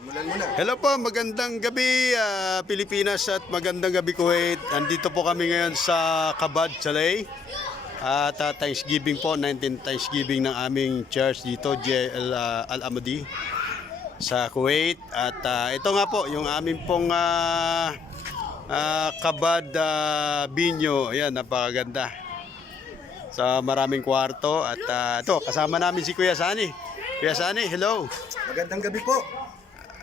Hello po, magandang gabi Pilipinas at magandang gabi Kuwait. Andito po kami ngayon sa Kabad, Saleh. At Thanksgiving po, 19th Thanksgiving ng aming church dito, JL Al-Amadi sa Kuwait. At ito nga po, yung aming pong Kabad Binyo. Ayan, napakaganda. Sa maraming kwarto. At ito, kasama namin si Kuya Sani. Kuya Sani, hello. Magandang gabi po.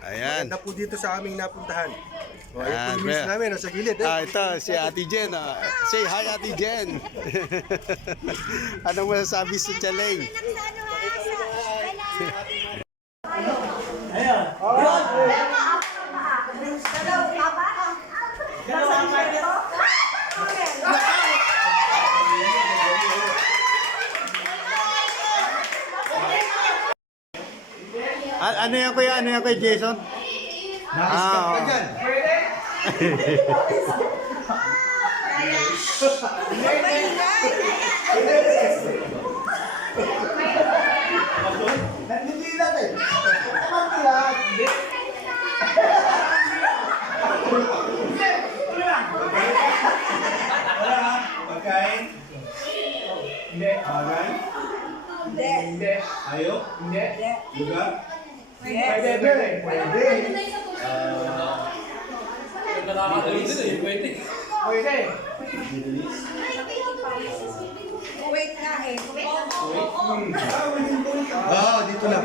Ayan. Maganda po dito sa aming napuntahan. O, ayun po yung miss namin, nasa gilid. Ito, si Ate Jen. Say hi, Ate Jen. Anong masasabi sa Chaleng? Ano yan kuya? Ano yan kuya Jason? Naiskap ka dyan. Nandidilat eh. Mandilat. Wala. Pagkain? Hindi. Bagay? Hindi. Ayaw? Hindi. Lugar? Pwede. Pwede. Wait na eh. Dito lang.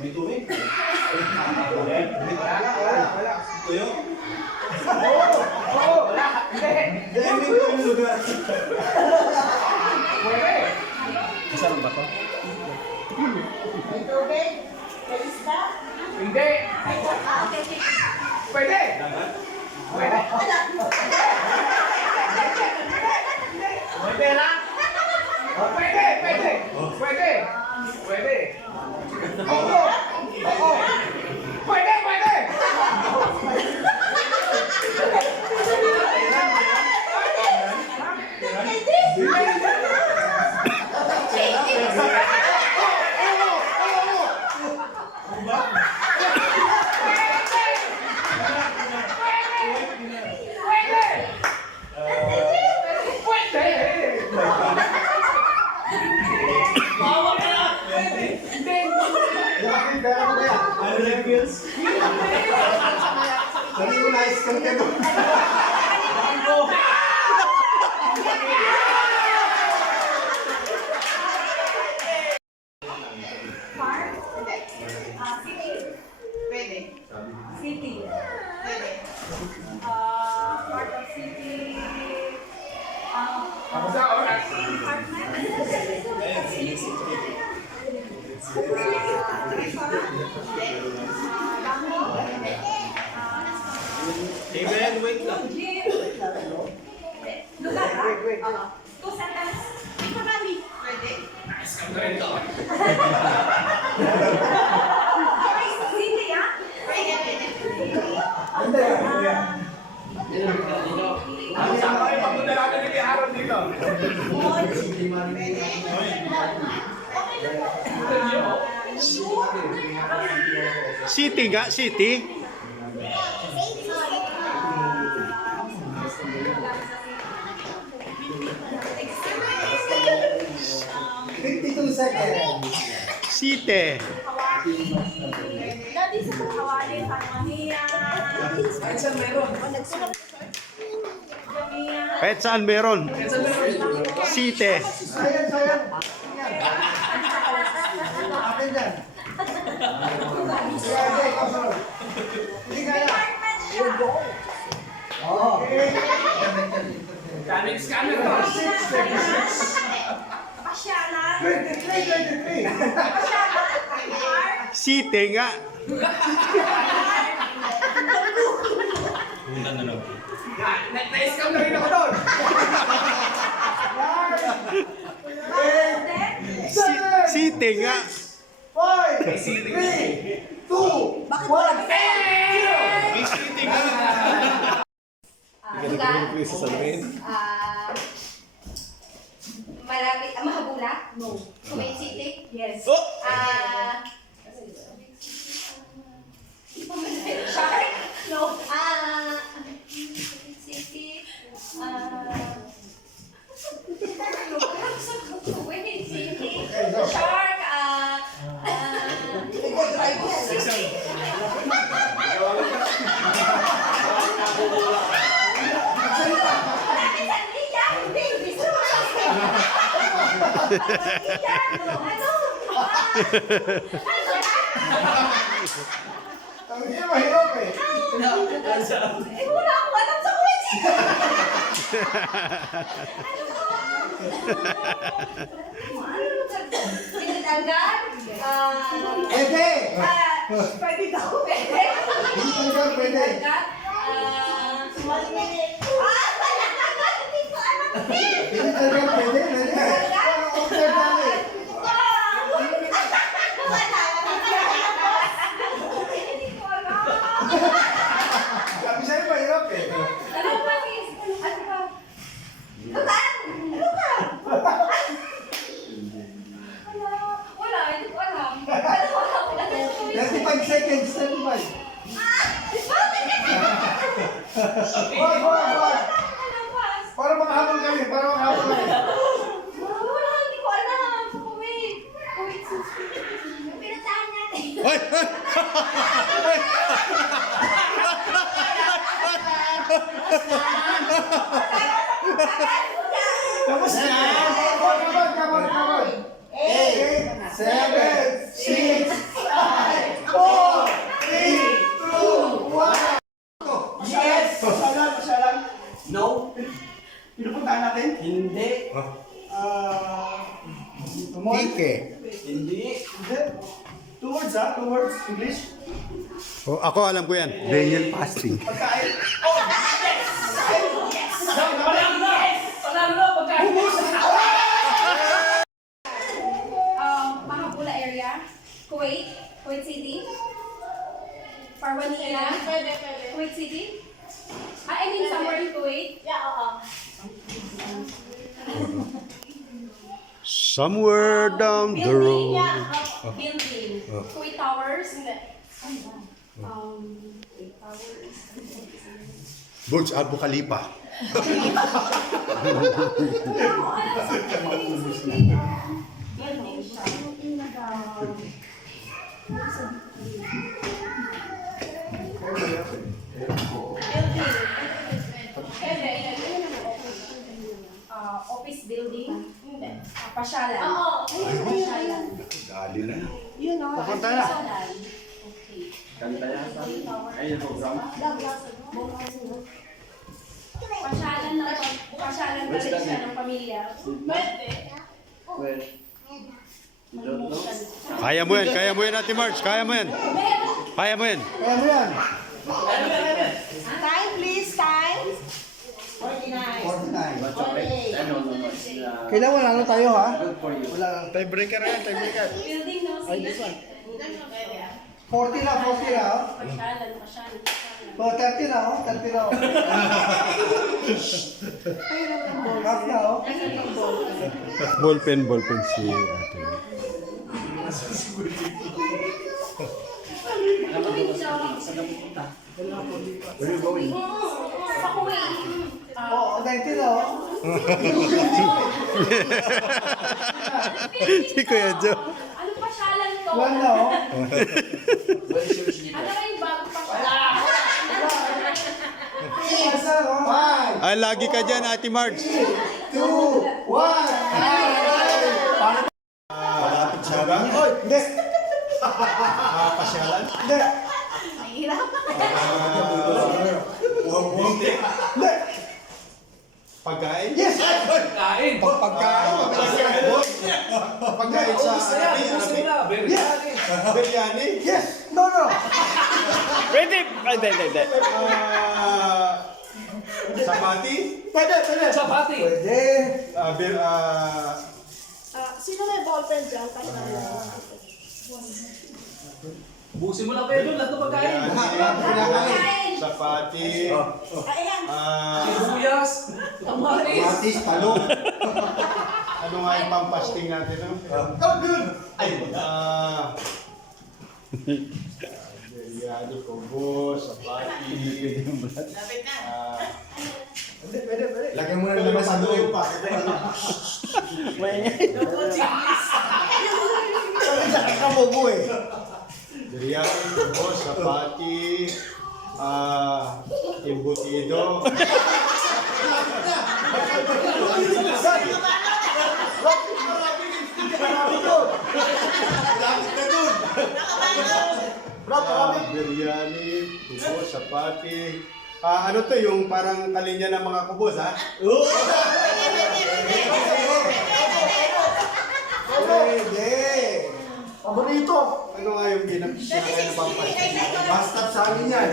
May tubig? Wala. Tuyo? Wala. Hindi. May tubig lugar. Saan ba ito? May tubig? May isda? Hindi. Pwede. Pwede. Pwede lang. Pwede. Pwede. Pwede. Pwede. Oo. Oo. Pwede. Pwede. Sabi mo na iskap ka doon. Pwede. City. Pwede. Part of city. Tapos na oras. Amen, wait lang. Lugar ha? Two sentence. Marami. Pwede. Okay, city ha? Pwede. Pagpunta natin ni Aaron dito. City nga, city. City. Dati sa Hawali, Harmonia. Saan meron? Kahit saan meron. City. Sayang. Akin dyan. Hindi kaya. Oo. Daming scammer to. Pasyalan. 23. Pasyalan. City nga. Na-scam na rin ako doon. City nga. 5, 3, 2, 1. Malapit, mahabula? No. Kuwait City? Yes. Oh! Shark? No. Kuwait City. Kuwait City. Shark. Ang hindi mahirap eh. Wala akong alam sa Kuwait City. Pinagdagan? Pwede! Pwede daw, pwede. Hindi talaga pwede. Wala! Hindi ko alam. Hindi talaga pwede. Okay lang eh. Hindi ko alam. Sabi sa'yo mahirap eh. Ano ba, Miss? Ano ba? Lutan! Lutan! Wala, hindi ko alam. Wala. 35 seconds, 35. Wag. Para makahabol kami, Wala, hindi ko alam. Sa Kuwait. Kuwait City. Pinuntahan natin. Hoy! Tapos na! Come on. 8, 7, 6, 5, 4, 3, 2, 1. Yes! Pasyalan. No. Pinupuntahan natin? Hindi. Ike. Hindi. Two words English. Oh, ako alam ko yan. Daniel Pasting. Pagkain. Mahapula area. Kuwait City. Parwanila. Pwede. Kuwait City. I mean somewhere in Kuwait. Yeah, Somewhere down the road. Building. Kuwait Towers. Kuwait Towers. Burj Abu Khalifa. Building siya. Office building. Pasyalan. Oo. Pasyalan. Dali na. Yun o. Papunta na. Okay. Pasyalan pa rin siya ng pamilya. Pwede. Kaya mo yan, Ate Marge. Kaya mo yan. Kaya mo yan. Time, please, time. 49. 49. Kailan wala na tayo ha? Wala lang. Tiebreaker yan, tiebreaker. Building no sila. 40 na. Pasyalan. Oh, 30 na. 30 na. Half na Ballpen si Ate. Sa Kuwait. Oh, 19 na. Si Kuya Joe. Ano pasyalan to? One na. Ano ba yung bago pasyalan? Ay, lagi ka dyan, Ate Marge. 2, 1. Malapit sa hanggang. Oy, hindi. Pasyalan? Hindi. Mahirap. Hindi. Pagkain? Yes! Kain. Pagkain. Pagkain sa Arabi. Yes! Biryani? Yes! No. Pwede! Hindi. Sapati? Pwede. Chapati. Pwede. Sino may ballpen dyan? Busin mo lang kayo doon. Lahat ng pagkain. Pagkain. Sapati. Ayan. Sibuyas. Kamatis. Matis, talong. Ano nga yung pampasting natin, no? Ay, biryani, kubos, sapati. Lagyan mo na naman sa loob pa. Kabobo eh. Biryani, kubos, sapati, embutido. Biryani, kubos, sapati. Ano to yung parang kalinya ng mga kubos, ha? Pwede. Paborito. Ano nga yung pinakain na pampasting? Basta sa amin yan.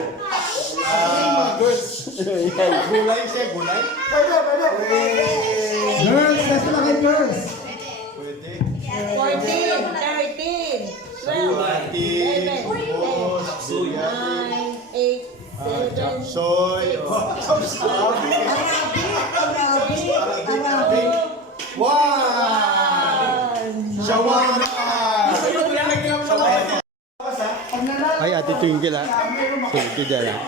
Gulay siya, gulay? Pwede. Girls, nasa na kayo girls? Pwede. 14, 13, 12, Sapati, kubos, biryani, 9, 8, 7, chapsoy. Wow! Shawarma! Ay, Ate Twinkle, ha? Sige, dyan, ha?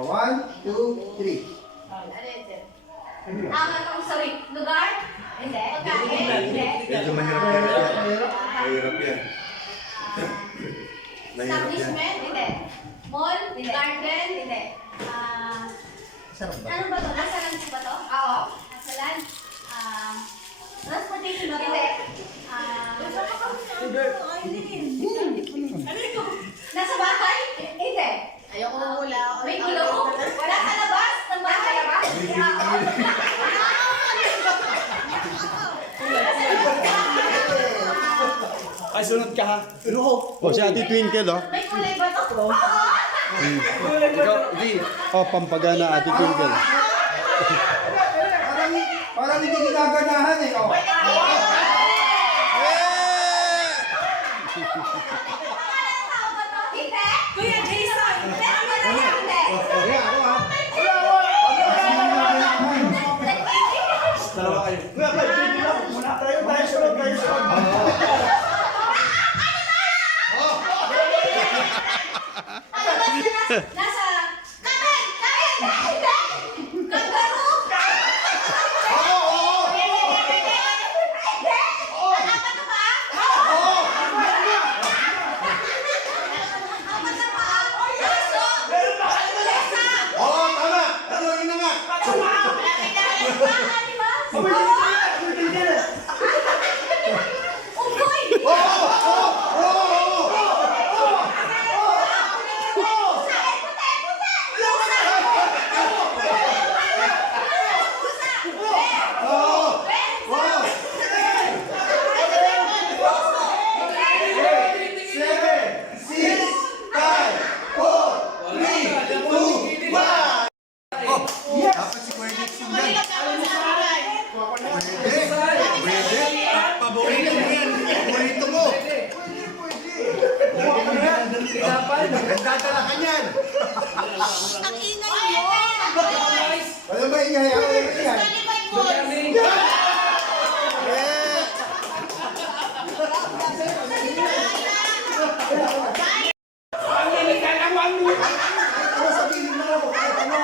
1, 2, 3. Anong, sorry, lugar? Hindi. Pagkain? Hindi. Medyo mahirap yan. Establishment? Hindi. Mall? Garden? Hindi. Ano ba to? Nasa land ba to? Oo. Nasa land? Transportation ba to? Hindi. Nasa bahay? Hindi. Ayoko wala. May kulong? Wala sa labas? Ng bahay? Ay, sunod ka ha. O, si Ate Twinkle, oh. May kulay ba to? Ikaw, di. Oh, pampagana, Ate Twinkle. Parang hindi ginaganahan eh. Oh. Hindi. Kuya Jason! Meron ba na hindi? Kaya ako ha. Dalawa kayo. Kuya, pwede lang. Muna tayo sunod. Nasa... Kanin! Hindi! Kangaroo! Apat na paa? Apat na paa? Aso! Pulesa! Oo, tama. Tanongin na nga. Unggoy! Dapat si Kuya Nixon yan. Paborito mo yan. Paborito mo. Nagdadala ka niyan. Ang ingay mo! Ano ba ingay? Ako ingay. Ano sabihin mo? Kahit ano.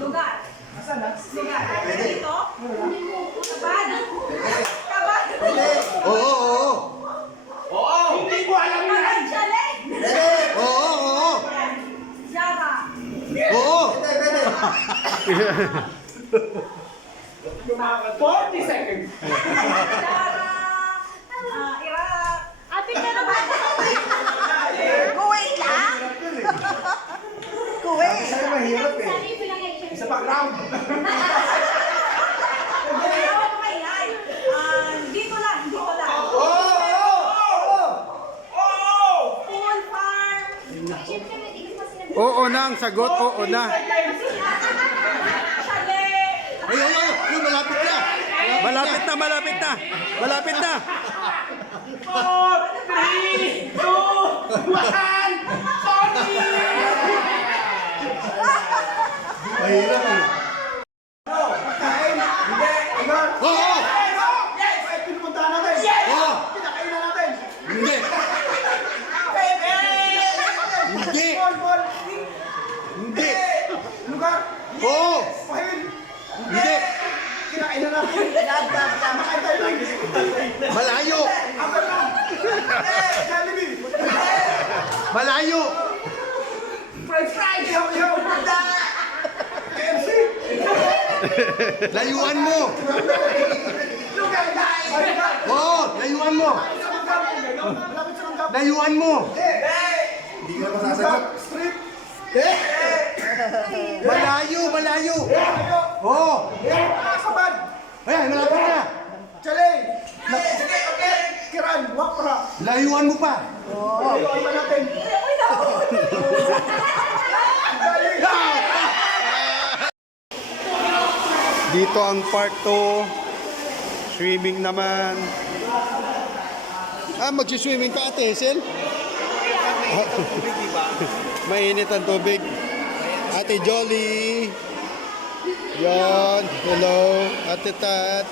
Lugar. Lugar. Dito? Kaban. Kaban. Oo. Hindi ko alam yan. Chalet. Oo. Java. Oo. 40 seconds. Java. Iraq. Ate ka na ba? Kuwait lang? Kuwait. Sa'yo mahirap eh. Isa pa round. Dito lang. Full farm. Oo na ang sagot, oo na. Chalet. Ay, malapit na. Malapit na. 4, 3, 2, 1. Sorry! Mahirap eh. Pagkain. Malayo! French fries! KFC! Layuan mo! Oo, layuan mo! Layuan mo! Hindi ka na masasagot. Strip! Malayo, malayo! Oo! Kabad! Ayan, malapit na! Chalay! Kiran! Wapra! Layuan mo pa! Ayun ba natin? Dito ang part 2. Swimming naman. Magsiswimming ka ate, Hazel? Mainit ang tubig. Ate Jolly. Yan. Hello. Ate Tat.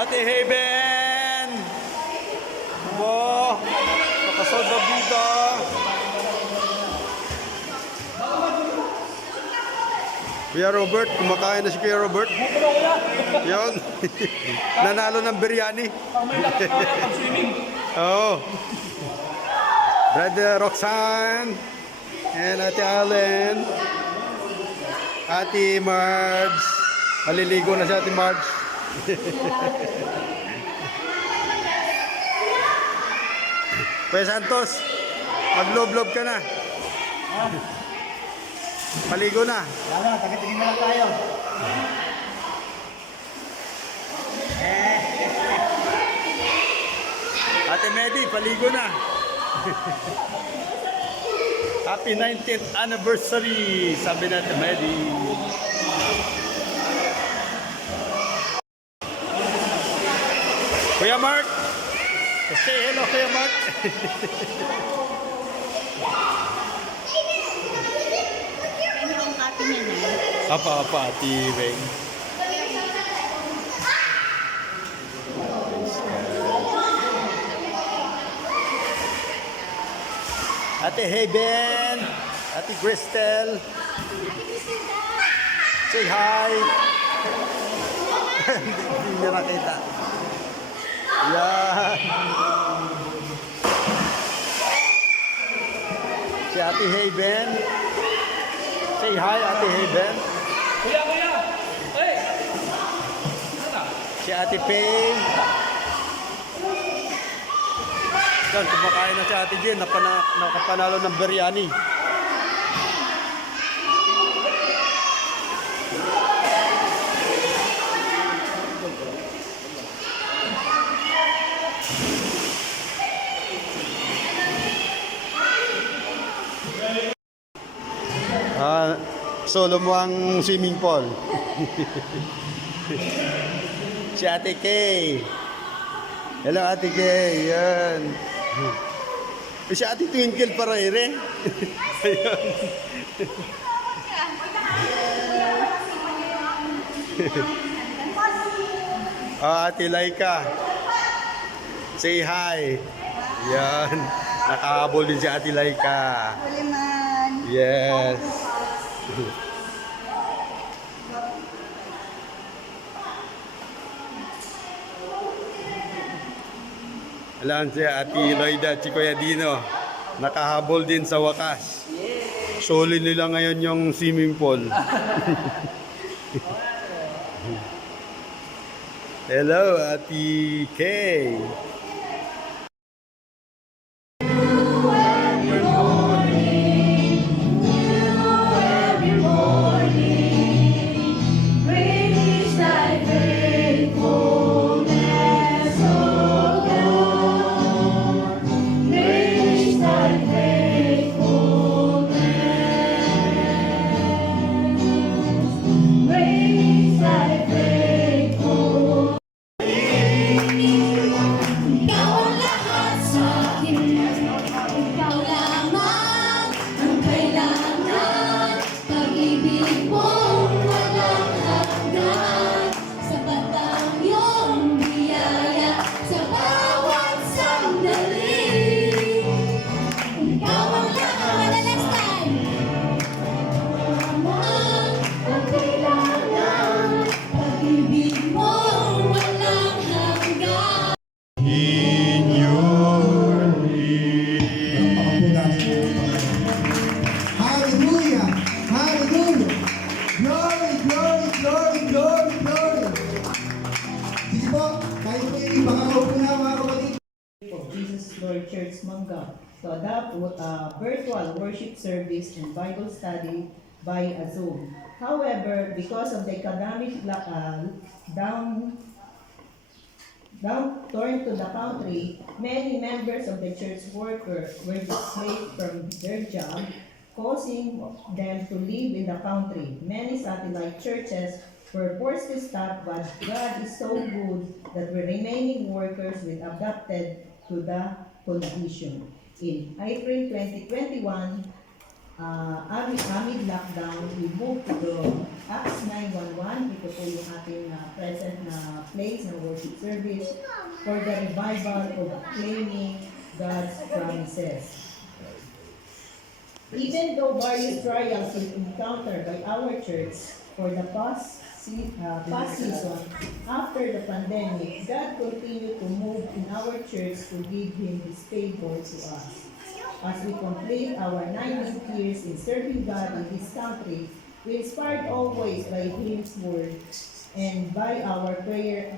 Ate Haven! Mo! Nakasod na bida! Kuya Robert, kumakain na si Kuya Robert. Yun. Nanalo ng biryani. Oo. Brother Roxanne. And Ate Allen. Ate Marge. Maliligo na si Ate Marge. Kuya Santos, maglob-lob ka na. Paligo na. Wala, taga-tingin na lang tayo. Ate Medi, paligo na. Happy 19th anniversary, sabi na Ate Medi. Kuya Mark, say hello Kuya Mark. Apa, Ate Weng. Ate Haven, Ate Cristel. Say hi. Hindi niya nakita. Yan. Si Ate Haven. Say hi, Ate Haven. Kuya! Hey! Si Ate Pay. Yan, kumakain na si Ate Jen. Nakapanalo ng biryani. Solo mo ang swimming pool. Si Ate Kay. Hello Ate Kay. Yan. Si Ate Twinkle Paraire. Ayun. Ate Laika. Say hi. Yan. Nakahabol din si Ate Laika. Yes. Alam si Ate Loida at si Kuya Dino. Nakahabol din sa wakas. Soli nila ngayon yung swimming pool. Hello, Ate Kay. to adopt virtual worship service and Bible study by Zoom. However, because of the economic downturn to the country, many members of the church worker were displaced from their job, causing them to live in the country. Many satellite churches were forced to stop, but God is so good that the remaining workers were adapted to the condition. In April 2021, amid lockdown, we moved to the Acts 911. Ito po yung ating present na place ng worship service for the revival of claiming God's promises. Even though various trials were encountered by our church for the past season after the pandemic, God continued to move in our church to give Him His favor to us. As we complete our 19 years in serving God in this country, we inspired always by His word and by our prayer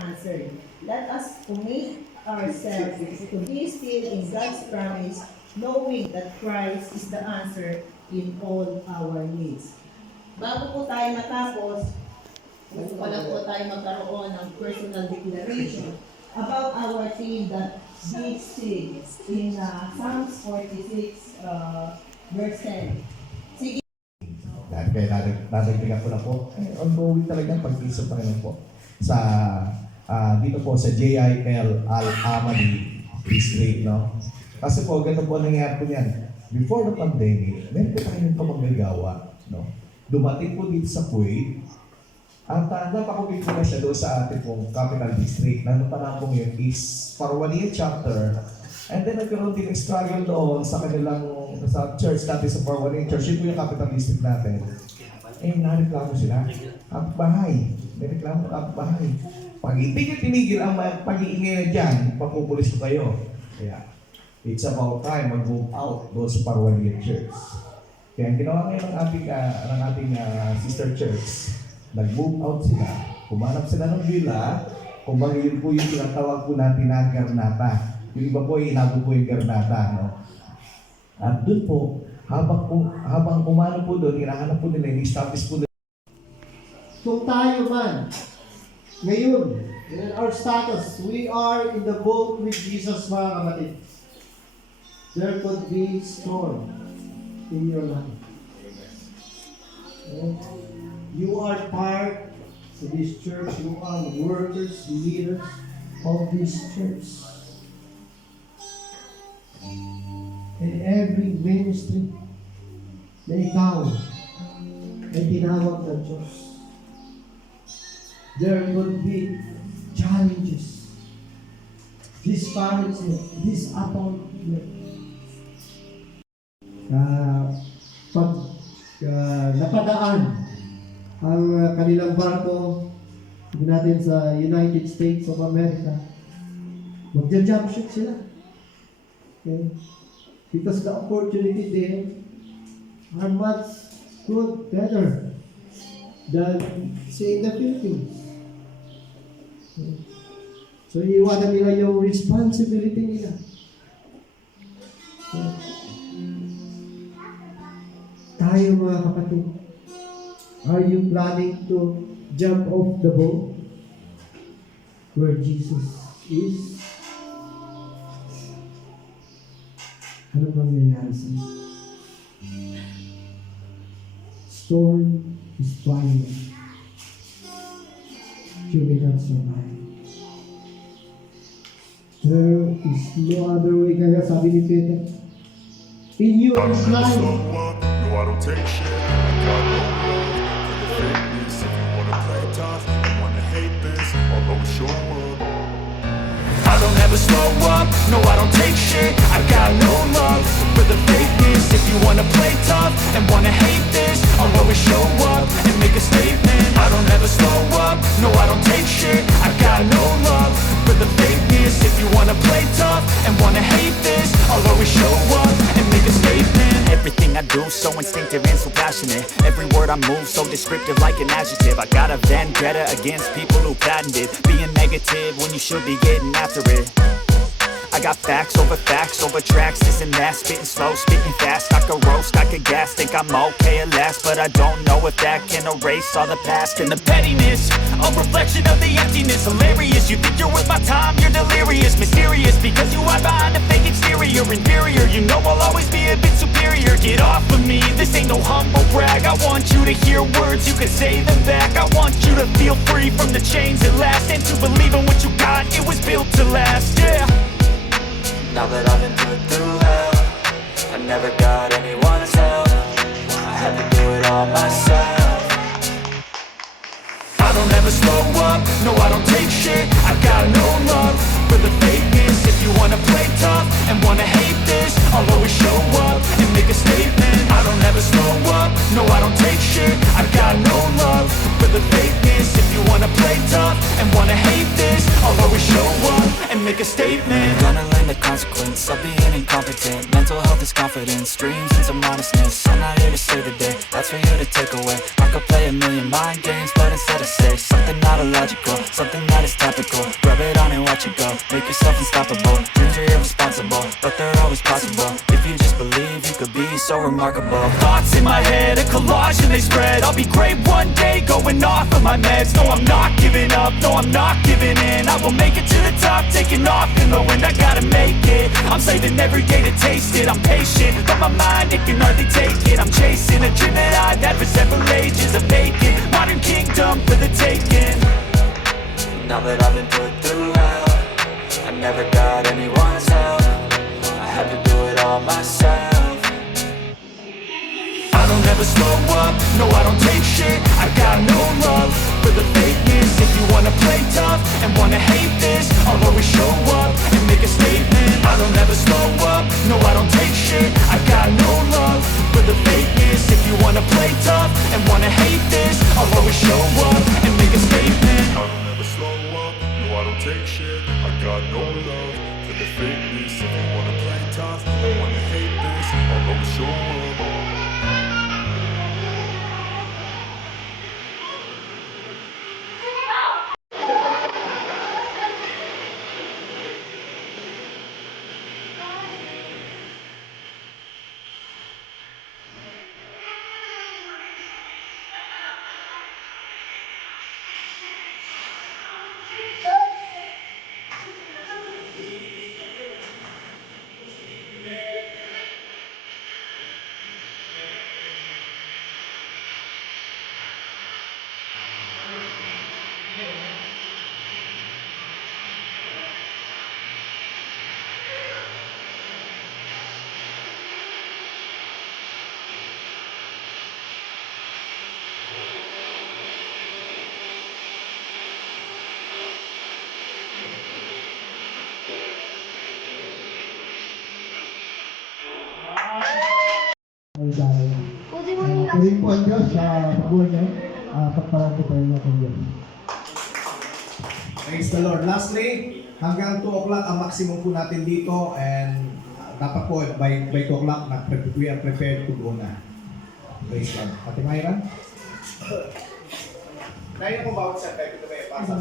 answered. Let us commit ourselves to be still in God's promise, knowing that Christ is the answer in all our needs. Bago po tayo matapos, gusto ko lang po tayo magkaroon ng personal declaration about our team that did sing in Psalms 46 verse 10. Sige. Dahil kaya dadagdagan ko na po, ongoing talagang pag-isip pa rin po sa dito po sa JIL Al-Amadi District, no? Kasi po, ganito po nangyayari po yan. Before the pandemic, meron po tayong pamaggagawa, no? Dumating po dito sa Kuwait, at napakabig po na siya doon sa ating pong capital district. Nandun pa na po yun is for 1 year chapter. And then nagkaroon din ng struggle doon sa kanilang sa church natin sa for 1 year church. Yun po yung capital district natin. Eh, nareklamo sila. Kapitbahay. May reklamo ng kapitbahay. Pag hindi nyo tinigil ang pag-iingay na dyan, papupulis ko kayo. Kaya, it's about time mag-move out doon sa for 1 year church. Kaya ang ginawa ngayon ng ating sister church, nag-move out sila, kumanap sila ng villa, kung baga yun po yung tinatawag po natin na garnata. Yung iba po, inago po yung garnata, no? At doon po, habang umano po doon, hinahanap po nila, in-establish po nila. Kung tayo man, ngayon, in our status, we are in the boat with Jesus, mga kapatid. There could be storm in your life. Okay? You are part of this church. You are workers, leaders of this church. And every ministry na ikaw ay tinawag ng Diyos, there will be challenges, disparity, disappointment. Pag napadaan ang kanilang barko natin sa United States of America, magja-jump ship sila. Okay? Because the opportunity there are much good, better than say in the Philippines. Okay? So iiwanan nila yung responsibility nila. Okay? Tayo mga kapatid, are you planning to jump off the boat where Jesus is? Ano bang nangyayari sa iyo? Storm is flying. You may not survive. There is no other way. Kaya sabi ni Peter, in you is life. No, I don't take shit. I got no love for the fakeness. If you wanna play tough and wanna hate this, I'll always show up. I don't ever slow up. No, I don't take shit. I got no love for the fakeness. If you wanna play tough and wanna hate this, I'll always show up and make a statement. I don't ever slow up. No, I don't take shit. I got no love for the fakeness. If you wanna play tough and wanna hate this, I'll always show up and make a statement. Everything I do so instinctive and so passionate. Every word I move so descriptive like an adjective. I got a vendetta against people who patented being negative when you should be getting after it. I I got facts over tracks, this and that. Spitting slow, spitting fast, I could roast, I could gas. Think I'm okay at last, but I don't know if that can erase all the past. And the pettiness, a reflection of the emptiness. Hilarious, you think you're worth my time, you're delirious. Mysterious, because you hide behind a fake exterior. Inferior, you know I'll always be a bit superior. Get off of me, this ain't no humble brag. I want you to hear words, you can say them back. I want you to feel free from the chains at last, and to believe in what you got, it was built to last, yeah. Now that I've been put through hell, I never got anyone's help. I had to do it all myself. I don't ever slow up, no I don't take shit. I got no love for the fakeness. If you wanna play tough and wanna hate this, I'll always show up and make a statement. I don't ever slow up, no I don't take shit. I got no love for the fakeness. If you wanna play tough and wanna hate this, I'll always show up and make a statement. Gonna learn the consequence of being incompetent. Mental health is confidence, dreams and some honestness. I'm not here to save the day, that's for you to take away. I could play a million mind games, but instead I say something not illogical, something that is topical. Rub it on and watch it go, make yourself unstoppable. Dreams are irresponsible, but they're always possible. If you just believe, you could be so remarkable. Thoughts in my head, a collage and they spread. I'll be great one day, going off of my meds. No, I'm not giving up, no, I'm not giving in. I will make it to the top, taking off in the wind. I gotta make it, I'm saving every day to taste it. I'm patient, but my mind, it can hardly take it. I'm chasing a dream that I've had for several ages. A vacant, modern kingdom for the taking. Now that I've been put through hell, I never got anyone's help. I had to do it all myself. I don't ever slow up, no I don't take shit. I got no love for the fakeness. If you wanna play tough and wanna hate this, I'll always show up and make a statement. I don't ever slow up, no I don't take shit. I got no love for the fakeness. If you wanna play tough and wanna hate this, I'll always show up and make a statement. I don't ever slow up, no I don't take shit. I got no love for the fakeness. If you wanna play tough and wanna hate this, I'll always show up. Ay dahil. Tuwing po ang Diyos sa pagbuhay niyo, pagparami tayo natin Diyos. Praise the Lord. Lastly, hanggang 2 o'clock ang maximum po natin dito, and dapat po by 2 o'clock we are prepared to go na. Praise God. Ate Myra? Kaya po bawat sa tayo ito may pasa.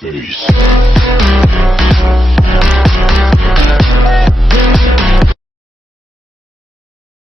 Peace.